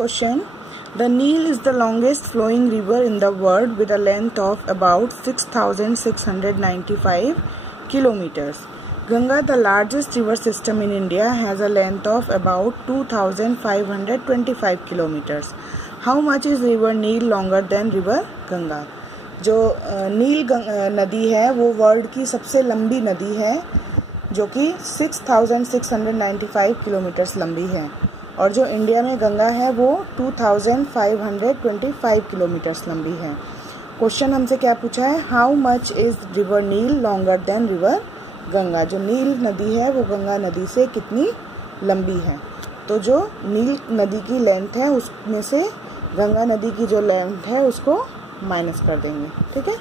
Question. The Nile is the longest flowing river in the world with a length of about 6,695 kilometers. Ganga, the largest river system in India, has a length of about 2,525 kilometers. How much is river Nile longer than river Ganga? जो Nile नदी है वो world की सबसे लंबी नदी है, जो कि 6,695 किलोमीटर्स लंबी है, और जो इंडिया में गंगा है वो 2,525 किलोमीटर्स लंबी है। क्वेश्चन हमसे क्या पूछा है, how much is river Nile longer than river Ganga. जो नील नदी है वो गंगा नदी से कितनी लंबी है। तो जो नील नदी की लेंथ है उसमें से गंगा नदी की जो लेंथ है उसको माइनस कर देंगे, ठीक है।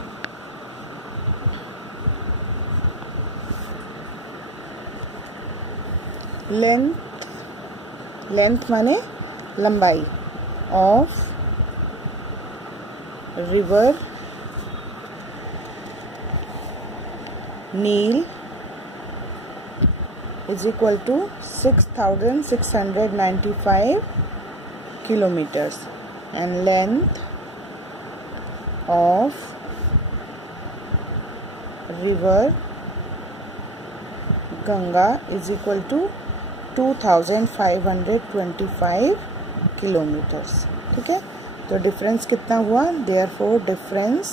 लेंथ माने लंबाई of river Nile is equal to 6,695 kilometers and length of river Ganga is equal to 2,525 kilometers, ठीक है। तो डिफरेंस कितना हुआ, therefore difference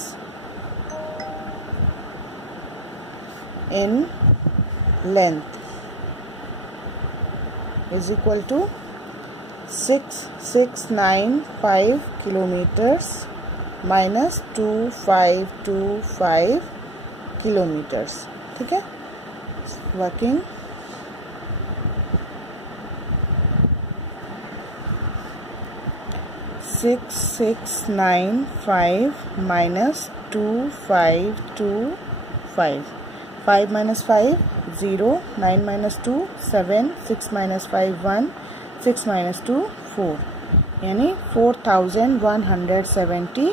in length is equal to 6,695 kilometers minus 2,525 kilometers, ठीक है। Working six 695 minus 2,525, 5 minus 5 0, 9 minus 2 7, 6 minus 5 1, 6 minus 2 4, यानी 4,170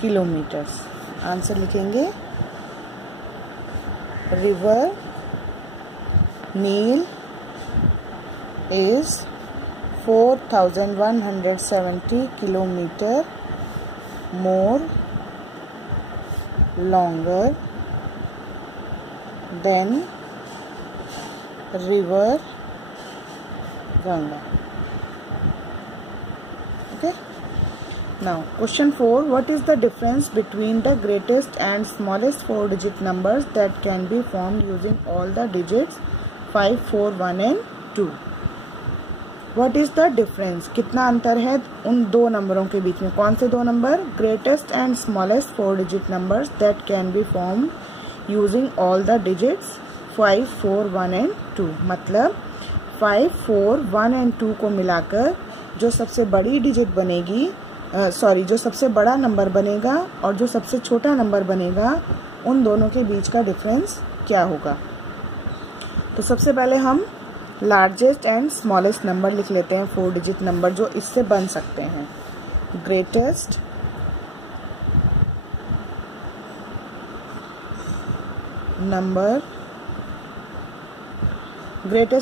kilometers. Answer लिखेंगे river Nile is 4,170 kilometer more longer than river Ganga. Okay. Now question 4. What is the difference between the greatest and smallest 4-digit numbers that can be formed using all the digits 5, 4, 1 and 2? What is the difference? कितना अंतर है उन दो नंबरों के बीच में। कौन से दो number? Greatest and smallest 4-digit numbers that can be formed using all the digits 5, 4, 1 and 2। मतलब 5, 4, 1 and 2 को मिलाकर जो सबसे बड़ी डिजिट बनेगी, जो सबसे बड़ा नंबर बनेगा और जो सबसे छोटा नंबर बनेगा, उन दोनों के बीच का डिफरेंस क्या होगा। तो सबसे पहले हम लार्जेस्ट एंड स्मॉलेस्ट नंबर लिख लेते हैं, 4 डिजिट नंबर जो इससे बन सकते हैं। ग्रेटेस्ट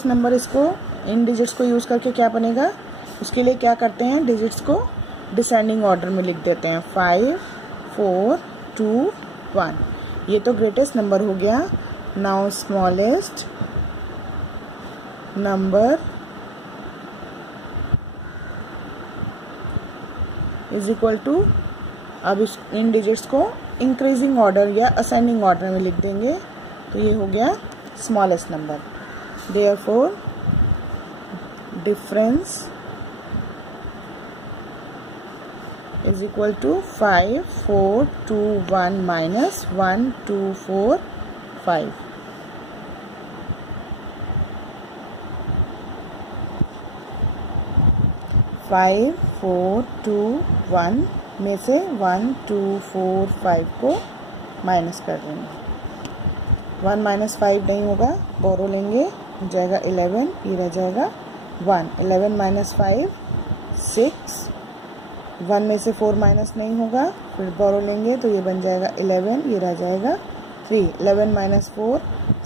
नंबर इसको इन डिजिट्स को यूज करके क्या बनेगा, उसके लिए क्या करते हैं, डिजिट्स को डिसेंडिंग ऑर्डर में लिख देते हैं। 5, 4, 2, 1, ये तो ग्रेटेस्ट नंबर हो गया। Now smallest number is equal to, अब इन डिजिट्स को इंक्रीजिंग ऑर्डर या असेंडिंग ऑर्डर में लिख देंगे, तो ये हो गया smallest number. Therefore difference is equal to 5, 4, 2, 1 minus 1, 2, 4, 5। Five 4, 2, 1 में से 1, 2, 4, 5 को माइनस कर देंगे। 1 minus 5 नहीं होगा, बोरो लेंगे, हो जाएगा 11, ये रह जाएगा 1। 11 minus 5 6, 1 में से 4 माइनस नहीं होगा, फिर बोरो लेंगे तो ये बन जाएगा 11, ये रह जाएगा 3। 11 minus 4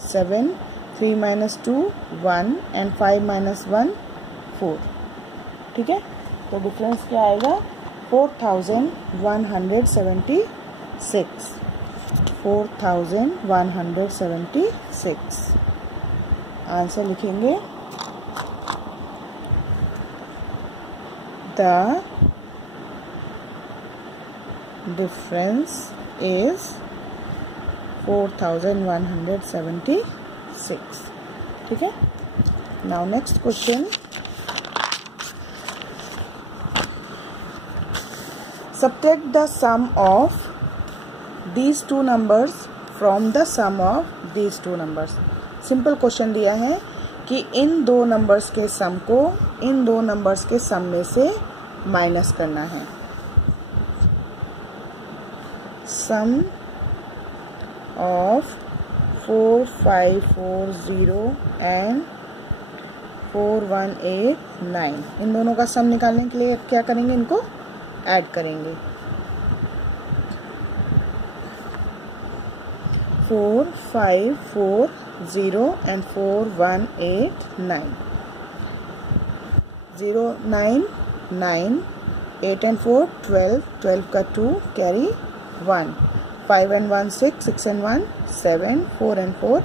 7, 3 minus 2 1 एंड 5 minus 1 4। ठीक है, तो डिफरेंस क्या आएगा 4176, 4176। आंसर लिखेंगे द डिफरेंस इज 4176। ठीक है। Now next question, subtract the sum of these two numbers from the sum of these two numbers। Simple question दिया है कि इन दो नंबर्स के सम को इन दो नंबर्स के सम में से माइनस करना है। सम ऑफ 4540 एंड 4189, इन दोनों का सम निकालने के लिए क्या करेंगे, इनको ऐड करेंगे। 4540 एंड 4189, 0 9 9, 8 and 4 12, 12 का 2 कैरी 1, 5 and 1 6, 6 and 1 7, 4 and 4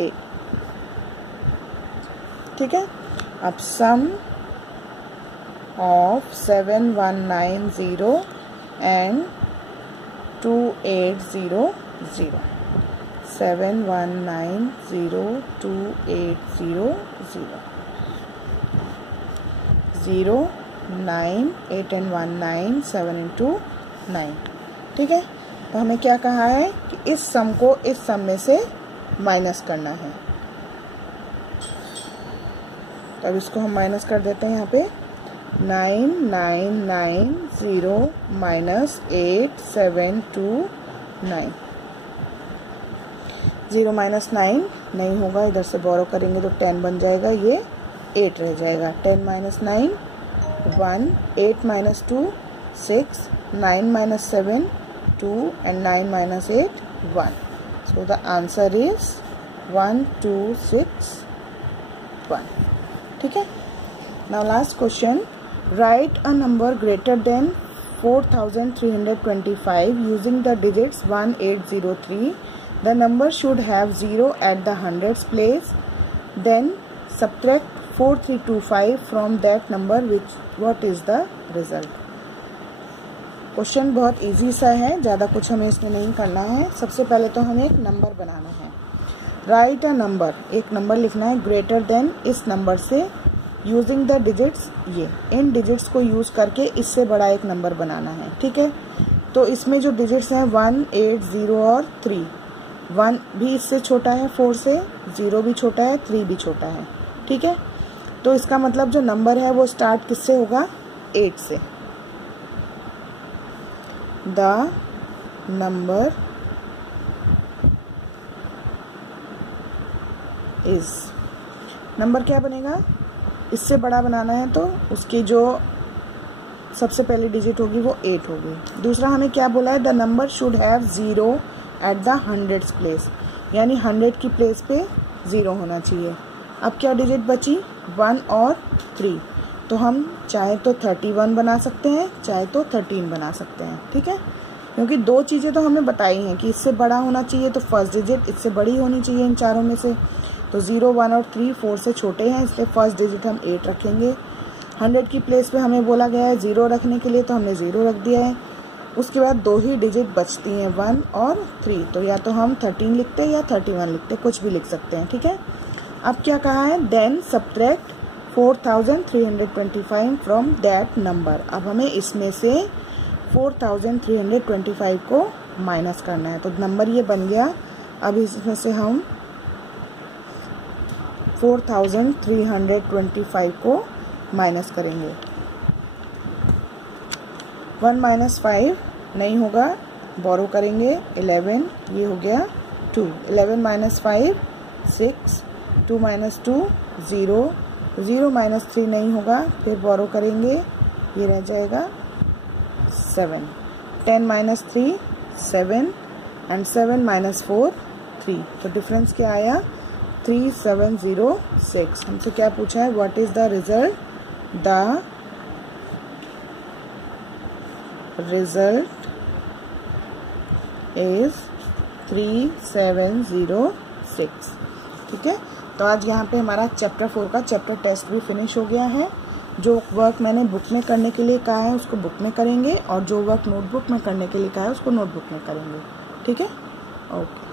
8। ठीक है। अब सम of 7190 and 2800, 7190 2800, 0 9 8 and 1 9, 7 and 2 9। ठीक है। तो हमें क्या कहा है कि इस सम को इस सम में से माइनस करना है। तो अब इसको हम माइनस कर देते हैं यहाँ पे 9990 माइनस 8729, 0 माइनस 9 नहीं होगा, इधर से बोरो करेंगे तो 10 बन जाएगा, ये 8 रह जाएगा। 10 minus 9 1, 8 minus 2 6, 9 minus 7 2 and 9 minus 8 1। So the answer is 1261। ठीक है। Now last question, write a number greater than 4325 using the digits 1803. The number should have 0 at the hundreds place. Then subtract 4325 from that number, which what is the result? Question बहुत easy सा है, ज़्यादा कुछ हमें इसमें नहीं करना है। सबसे पहले तो हमें एक नंबर बनाना है। राइट अ नंबर, एक नंबर लिखना है ग्रेटर देन इस नंबर से, यूजिंग द डिजिट्स, ये इन डिजिट्स को यूज़ करके इससे बड़ा एक नंबर बनाना है। ठीक है। तो इसमें जो डिजिट्स हैं 1 8 0 और 3, 1 भी इससे छोटा है 4 से, 0 भी छोटा है, 3 भी छोटा है। ठीक है। तो इसका मतलब जो नंबर है वो स्टार्ट किससे होगा, 8 से। द नंबर इज, नंबर क्या बनेगा, इससे बड़ा बनाना है तो उसकी जो सबसे पहली डिजिट होगी वो 8 होगी। दूसरा हमें क्या बोला है, the number should have 0 at the hundreds place, यानी 100 की प्लेस पे 0 होना चाहिए। अब क्या डिजिट बची, 1 और 3, तो हम चाहे तो 31 बना सकते हैं, चाहे तो 13 बना सकते हैं। ठीक है। क्योंकि दो चीज़ें तो हमें बताई हैं कि इससे बड़ा होना चाहिए, तो फर्स्ट डिजिट इससे बड़ी होनी चाहिए इन चारों में से। तो 0 1 और 3 4 से छोटे हैं, इसलिए फर्स्ट डिजिट हम 8 रखेंगे। 100 की प्लेस पे हमें बोला गया है 0 रखने के लिए, तो हमने 0 रख दिया है। उसके बाद दो ही डिजिट बचती हैं 1 और 3, तो या तो हम 13 लिखते हैं या 31 लिखते हैं, कुछ भी लिख सकते हैं। ठीक है। अब क्या कहा है, then subtract 4325 from that number. अब हमें इसमें से 4325 को माइनस करना है, तो नंबर ये बन गया। अब इसमें से हम 4325 को माइनस करेंगे। 1 माइनस 5 नहीं होगा, बोरो करेंगे 11, ये हो गया 2। 11 माइनस 5 6, 2 माइनस 2 0, 0 माइनस 3 नहीं होगा, फिर बोरो करेंगे, ये रह जाएगा 7। 10 माइनस 3 7 एंड 7 माइनस 4 3, तो डिफरेंस क्या आया 3706। हमसे क्या पूछा है, what is the result, the result is 3706। ठीक है, तो आज यहाँ पे हमारा चैप्टर 4 का चैप्टर टेस्ट भी फिनिश हो गया है। जो वर्क मैंने बुक में करने के लिए कहा है उसको बुक में करेंगे और जो वर्क नोटबुक में करने के लिए कहा है उसको नोटबुक में करेंगे। ठीक है, ओके।